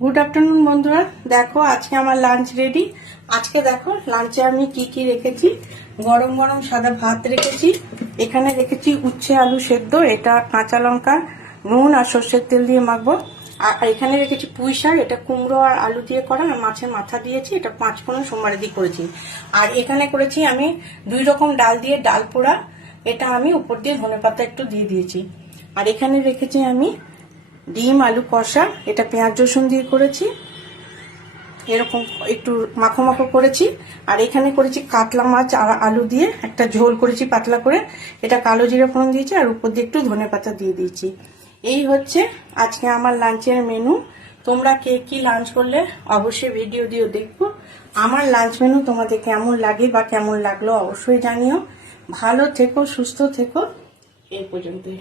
Good afternoon বন্ধুরা, দেখো আজকে আমার লাঞ্চ রেডি। আজকে দেখো লাঞ্চে আমি কি কি রেখেছি। গরম গরম সাদা ভাত রেখেছি, এখানে রেখেছি উচ্ছে আলু সেদ্ধ, এটা কাঁচা লঙ্কা নুন আর সর্ষের তেল দিয়ে মাখবো। আর এখানে রেখেছি পুঁই শাক, এটা কুমড়ো আর আলু দিয়ে করা, আর মাছের মাথা দিয়েছি, এটা 5 ফোড়ন সোমবারে দিয়ে করেছি। আর এখানে করেছি আমি 2 রকম ডাল দিয়ে ডাল পোড়া, এটা আমি উপর দিয়ে ধনেপাতা একটু দিয়ে দিয়েছি। আর এখানে রেখেছি আমি ডিম আলু কষা, এটা পেঁয়াজ রসুন দিয়ে করেছি, এরকম একটু মাখো মাখো করেছি। আর এখানে করেছি কাতলা মাছ আর আলু দিয়ে একটা ঝোল করেছি পাতলা করে, এটা কালো জিরা ফোড়ন দিয়েছি, আর উপর দিয়ে একটু ধনেপাতা দিয়ে দিয়েছি। এই হচ্ছে আজকে আমার লাঞ্চের মেনু। তোমরা কে কি লাঞ্চ করলে অবশ্যই ভিডিও দিয়ে দেখবো। আমার লাঞ্চ মেনু তোমাদের কেমন লাগে বা কেমন লাগলো অবশ্যই জানিও। ভালো থেকো, সুস্থ থেকো, এই পর্যন্তই।